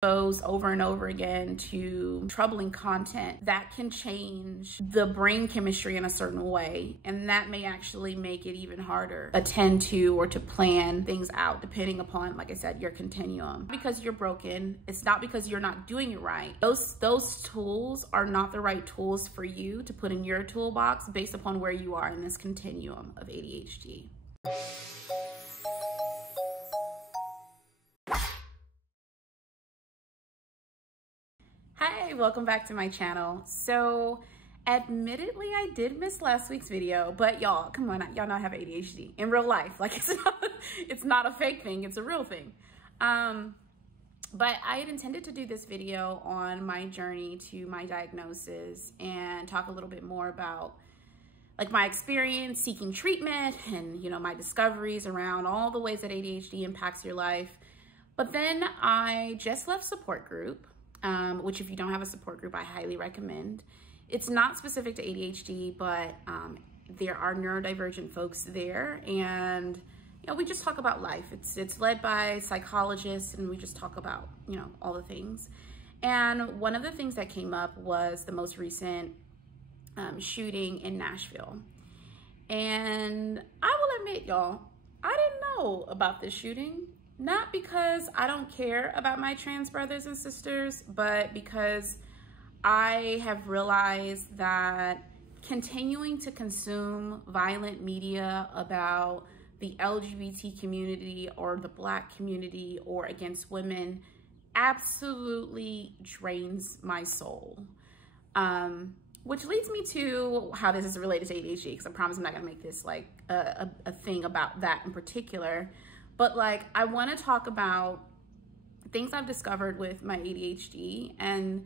exposed over and over again to troubling content that can change the brain chemistry in a certain way, and that may actually make it even harder to attend to or to plan things out depending upon, like I said, your continuum. Because you're broken, it's not because you're not doing it right. Those tools are not the right tools for you to put in your toolbox based upon where you are in this continuum of ADHD. Hi, welcome back to my channel. So admittedly, I did miss last week's video, but y'all, come on, y'all know I have ADHD in real life. Like it's not a fake thing, it's a real thing. But I had intended to do this video on my journey to my diagnosis and talk a little bit more about like my experience seeking treatment and, you know, my discoveries around all the ways that ADHD impacts your life. But then I just left support group. Which if you don't have a support group, I highly recommend. It's not specific to ADHD, but there are neurodivergent folks there, and you know, we just talk about life. It's led by psychologists, and we just talk about, you know, all the things. And one of the things that came up was the most recent shooting in Nashville. And I will admit, y'all, I didn't know about this shooting. Not because I don't care about my trans brothers and sisters, but because I have realized that continuing to consume violent media about the LGBT community or the Black community or against women absolutely drains my soul. Which leads me to how this is related to ADHD, because I promise I'm not gonna make this like a thing about that in particular. But like, I want to talk about things I've discovered with my ADHD and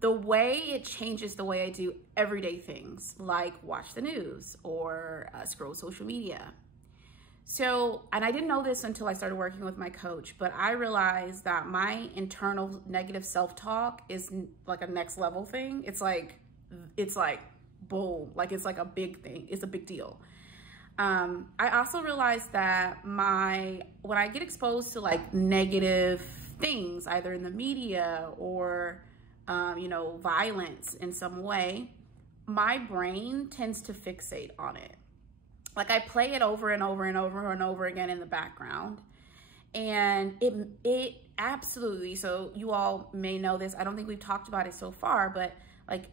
the way it changes the way I do everyday things, like watch the news or scroll social media. So, and I didn't know this until I started working with my coach, but I realized that my internal negative self-talk is like a next level thing. It's like boom, like it's like a big thing. It's a big deal. I also realized that when I get exposed to like negative things, either in the media or, you know, violence in some way, my brain tends to fixate on it. Like I play it over and over and over and over again in the background. And it absolutely, so you all may know this, I don't think we've talked about it so far, but like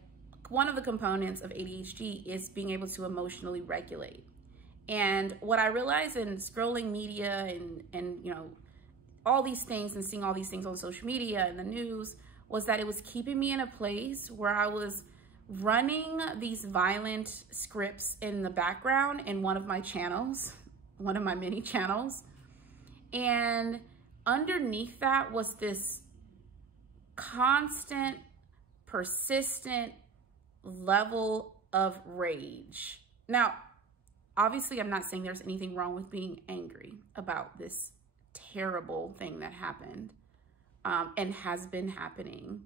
one of the components of ADHD is being able to emotionally regulate. And what I realized in scrolling media and you know, all these things and seeing all these things on social media and the news was that it was keeping me in a place where I was running these violent scripts in the background in one of my channels, one of my many channels. And underneath that was this constant, persistent level of rage. Now, obviously, I'm not saying there's anything wrong with being angry about this terrible thing that happened and has been happening.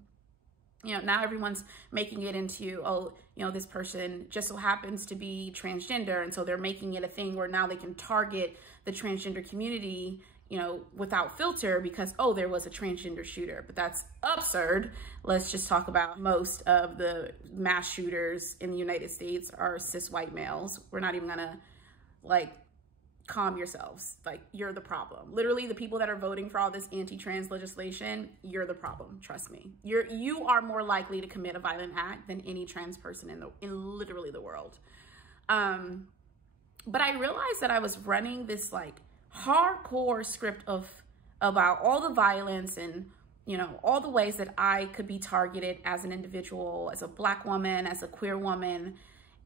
You know, now everyone's making it into, oh, you know, this person just so happens to be transgender. And so they're making it a thing where now they can target the transgender community, you know, without filter because, oh, there was a transgender shooter. But that's absurd. Let's just talk about most of the mass shooters in the United States are cis white males. We're not even gonna like calm yourselves. Like, you're the problem. Literally, the people that are voting for all this anti-trans legislation, you're the problem. Trust me. You are more likely to commit a violent act than any trans person in literally the world. But I realized that I was running this like hardcore script about all the violence and, you know, all the ways that I could be targeted as an individual, as a Black woman, as a queer woman.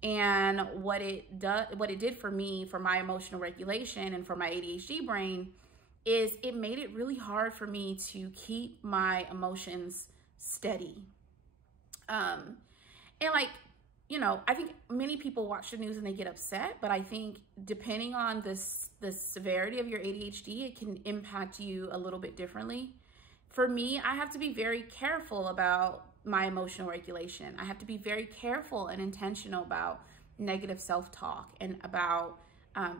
And what it did for me, for my emotional regulation and for my ADHD brain, is it made it really hard for me to keep my emotions steady. And like, you know, I think many people watch the news and they get upset, but I think depending on the severity of your ADHD, it can impact you a little bit differently. For me, I have to be very careful about my emotional regulation. I have to be very careful and intentional about negative self-talk and about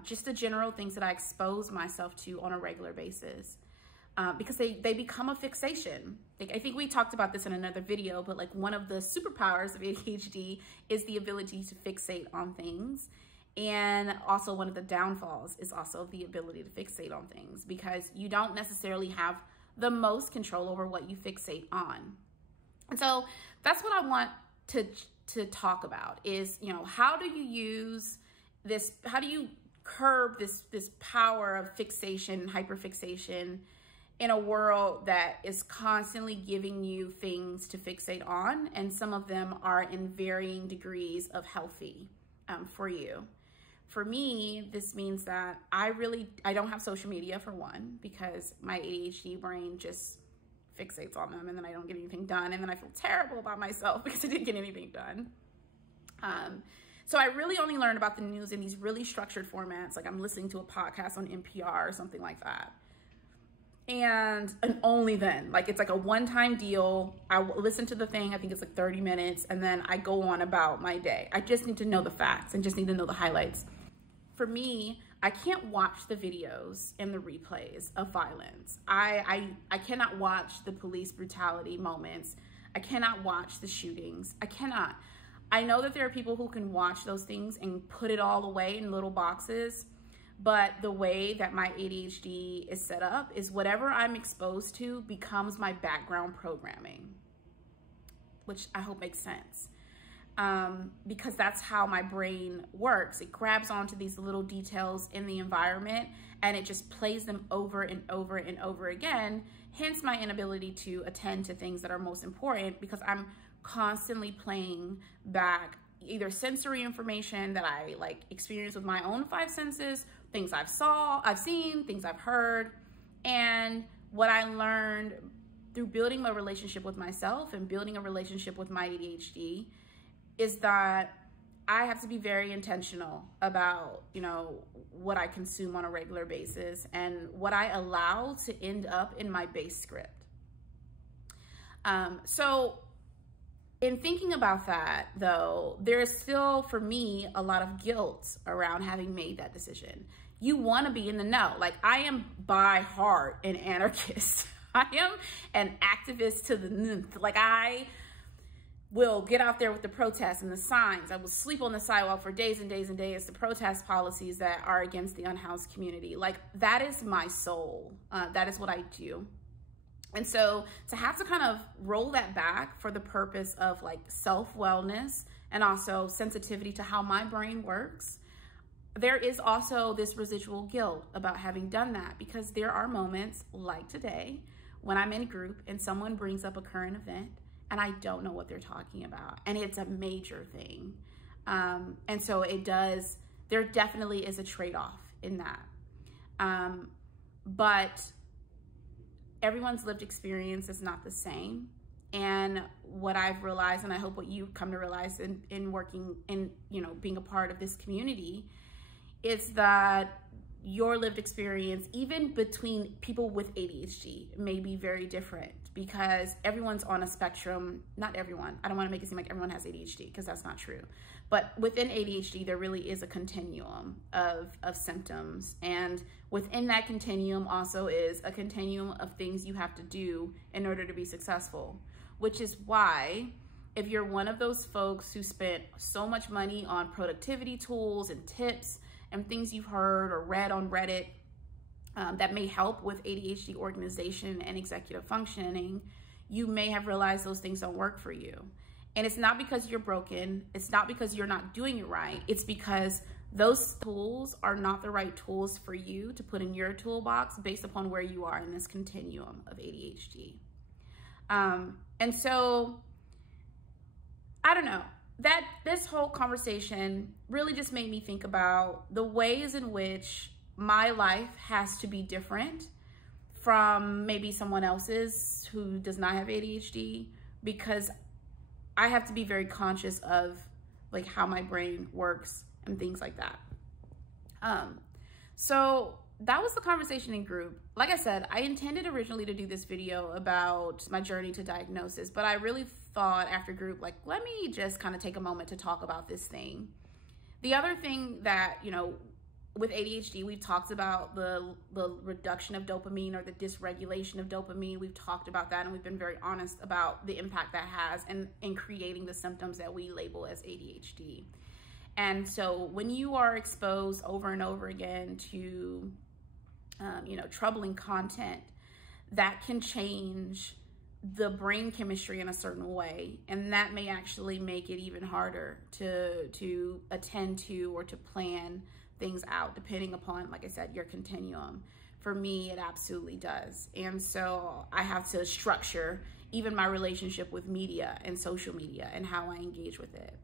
just the general things that I expose myself to on a regular basis. because they become a fixation. I think we talked about this in another video, but like one of the superpowers of ADHD is the ability to fixate on things. And also one of the downfalls is also the ability to fixate on things, because you don't necessarily have the most control over what you fixate on. And so that's what I want to talk about is, you know, how do you use this, how do you curb this power of fixation, hyperfixation in a world that is constantly giving you things to fixate on, and some of them are in varying degrees of healthy for you. For me, this means that I don't have social media, for one, because my ADHD brain just fixates on them and then I don't get anything done. And then I feel terrible about myself because I didn't get anything done. So I really only learn about the news in these really structured formats. Like I'm listening to a podcast on NPR or something like that. And only then, like it's like a one-time deal. I will listen to the thing, I think it's like 30 minutes, and then I go on about my day. I just need to know the facts and just need to know the highlights. For me, I can't watch the videos and the replays of violence. I cannot watch the police brutality moments. I cannot watch the shootings. I cannot. I know that there are people who can watch those things and put it all away in little boxes, but the way that my ADHD is set up is whatever I'm exposed to becomes my background programming, which I hope makes sense. Because that's how my brain works. It grabs onto these little details in the environment and it just plays them over and over and over again. Hence my inability to attend to things that are most important, because I'm constantly playing back either sensory information that I like experience with my own five senses, things I've seen, things I've heard, and what I learned through building a relationship with myself and building a relationship with my ADHD is that I have to be very intentional about, you know, what I consume on a regular basis and what I allow to end up in my base script. So in thinking about that, though, there is still, for me, a lot of guilt around having made that decision. You want to be in the know. Like, I am by heart an anarchist. I am an activist to the nth. Like, I will get out there with the protests and the signs. I will sleep on the sidewalk for days and days and days to protest policies that are against the unhoused community. Like, that is my soul. That is what I do. And so to have to kind of roll that back for the purpose of like self-wellness and also sensitivity to how my brain works, there is also this residual guilt about having done that, because there are moments like today when I'm in a group and someone brings up a current event and I don't know what they're talking about, and it's a major thing. And so there definitely is a trade-off in that. But everyone's lived experience is not the same. And what I've realized, and I hope what you come to realize in working in, you know, being a part of this community, is that your lived experience, even between people with ADHD, may be very different, because everyone's on a spectrum. Not everyone. I don't want to make it seem like everyone has ADHD, because that's not true. But within ADHD, there really is a continuum of symptoms. And within that continuum also is a continuum of things you have to do in order to be successful, which is why if you're one of those folks who spent so much money on productivity tools and tips and things you've heard or read on Reddit that may help with ADHD organization and executive functioning, you may have realized those things don't work for you. And it's not because you're broken. It's not because you're not doing it right. It's because those tools are not the right tools for you to put in your toolbox based upon where you are in this continuum of ADHD. And so, I don't know, that this whole conversation really just made me think about the ways in which my life has to be different from maybe someone else's who does not have ADHD, because I have to be very conscious of like how my brain works and things like that. So that was the conversation in group. Like I said, I intended originally to do this video about my journey to diagnosis, but I really thought after group, like, let me just kind of take a moment to talk about this thing. The other thing that, you know, with ADHD, we've talked about the reduction of dopamine or the dysregulation of dopamine. We've talked about that, and we've been very honest about the impact that has in creating the symptoms that we label as ADHD. And so when you are exposed over and over again to, troubling content, that can change the brain chemistry in a certain way. And that may actually make it even harder to attend to or to plan things out, depending upon, like I said, your continuum. For me, it absolutely does. And so I have to structure even my relationship with media and social media and how I engage with it.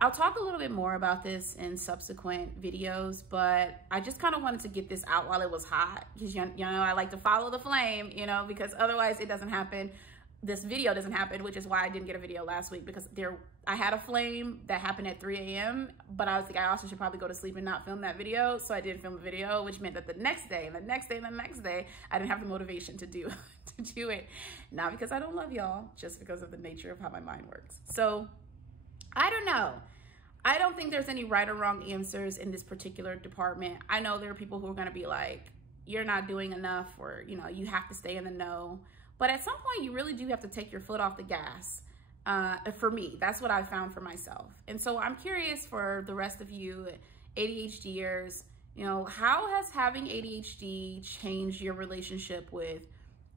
I'll talk a little bit more about this in subsequent videos, but I just kind of wanted to get this out while it was hot, because I like to follow the flame, because otherwise it doesn't happen. This video doesn't happen, which is why I didn't get a video last week, because I had a flame that happened at 3 a.m., but I was like, I also should probably go to sleep and not film that video. So I didn't film a video, which meant that the next day and the next day and the next day, I didn't have the motivation to do it. Not because I don't love y'all, just because of the nature of how my mind works. So I don't know. I don't think there's any right or wrong answers in this particular department. I know there are people who are going to be like, you're not doing enough, or, you have to stay in the know. But at some point, you really do have to take your foot off the gas. For me, that's what I found for myself. And so I'm curious for the rest of you ADHDers, how has having ADHD changed your relationship with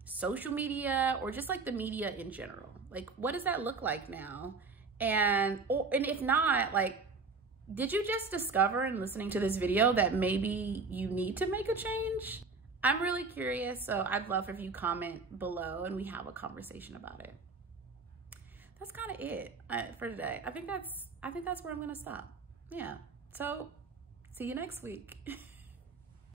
social media, or just like the media in general? Like, what does that look like now? And if not, like, did you just discover in listening to this video that maybe you need to make a change? I'm really curious, so I'd love if you comment below and we have a conversation about it. That's kind of it for today. I think that's where I'm gonna stop. Yeah. So see you next week.